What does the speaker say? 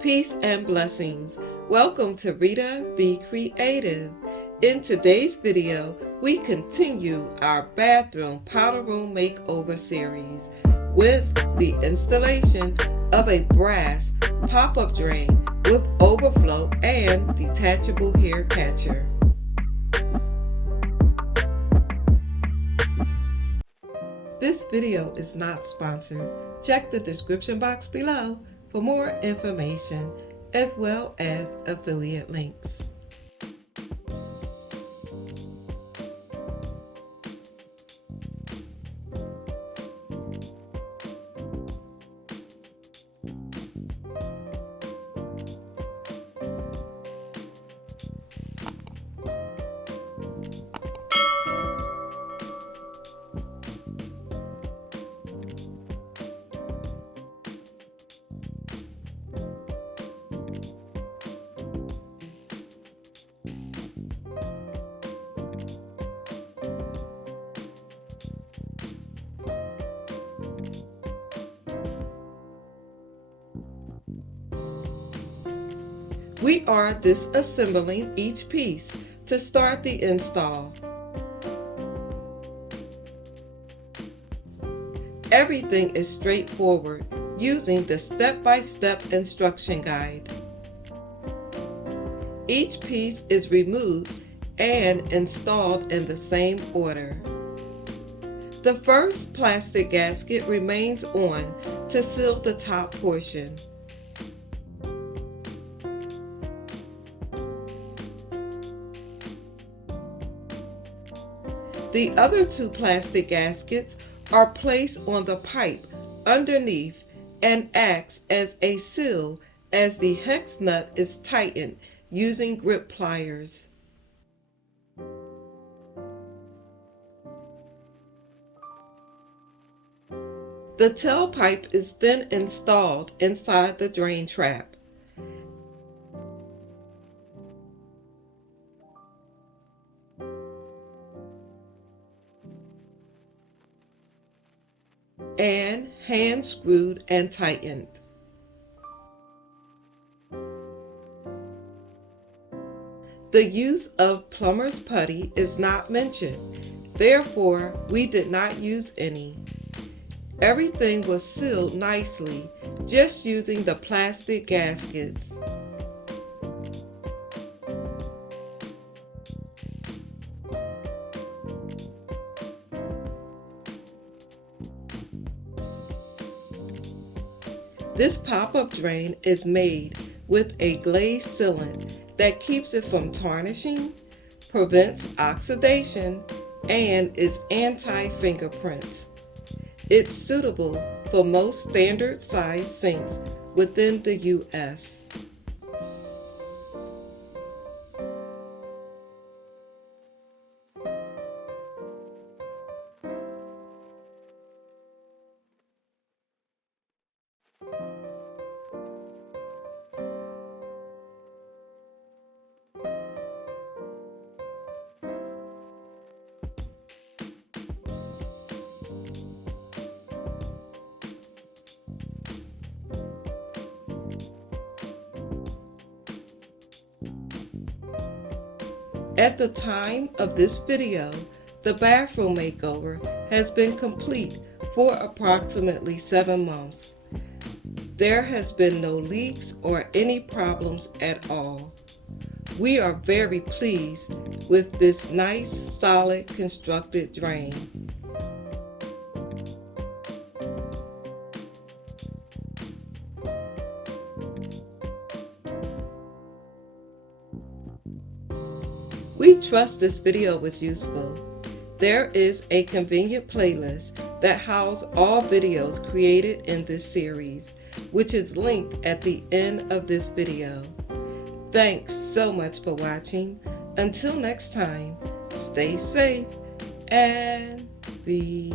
Peace and blessings. Welcome to Rita Be Creative. In today's video, we continue our bathroom powder room makeover series with the installation of a brass pop-up drain with overflow and detachable hair catcher. This video is not sponsored. Check the description box below for more information as well as affiliate links. We are disassembling each piece to start the install. Everything is straightforward using the step-by-step instruction guide. Each piece is removed and installed in the same order. The first plastic gasket remains on to seal the top portion. The other two plastic gaskets are placed on the pipe underneath and acts as a seal as the hex nut is tightened using grip pliers. The tailpipe is then installed inside the drain trap. And hand screwed and tightened. The use of plumber's putty is not mentioned, therefore we did not use any. Everything was sealed nicely, just using the plastic gaskets. This pop-up drain is made with a glazed sealant that keeps it from tarnishing, prevents oxidation, and is anti-fingerprints. It's suitable for most standard size sinks within the US. At the time of this video, the bathroom makeover has been complete for approximately 7 months. There has been no leaks or any problems at all. We are very pleased with this nice, solid, constructed drain. We trust this video was useful. There is a convenient playlist that houses all videos created in this series, which is linked at the end of this video. Thanks so much for watching. Until next time, stay safe and be